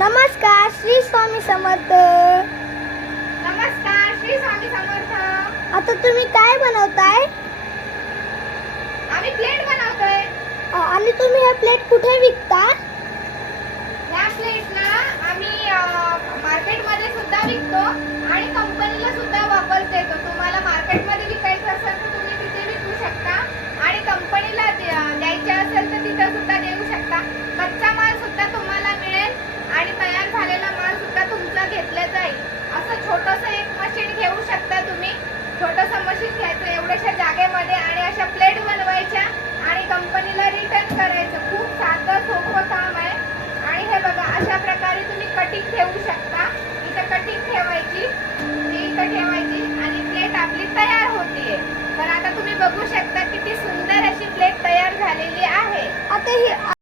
नमस्कार, श्री स्वामी समर्थ. नमस्कार, श्री स्वामी समर्थ. आता तुम्ही काय बनवताय? आम्ही प्लेट बनवतोय. आणि तुम्ही हे प्लेट कुठे विकता? या प्लेटला आम्ही मार्केटमध्ये सुद्धा विकतो आणि कंपनीला सुद्धा वापर देतो. तुम्हाला मार्केटमध्ये विकायचं असेल तर तुम्ही तिथे विकू शकता आणि कंपनीला द्यायचे असेल तर तिथे सुद्धा देऊ शकता. कच्चा माल सुद्धा तुम्हाला मिळेल आणि तयार झालेला माल सुद्धा तुमचा घेतला जाईल. असं छोटंसं एक मशीन घेऊ शकता तुम्ही. छोटंसं मशीन घ्यायचं एवढ्याशा जागेमध्ये आणि अशा प्लेट बनवायच्या आणि कंपनीला रिटर्न करायचं. खूप साधं सोपं काम आहे. आणि हे बघा, अशा प्रकारे तुम्ही कटिंग ठेवू शकता. इथं कटिंग ठेवायची, इथं ठेवायची आणि प्लेट आपली तयार होतीये. तर आता तुम्ही बघू शकता किती सुंदर अशी प्लेट तयार झालेली आहे. आता ही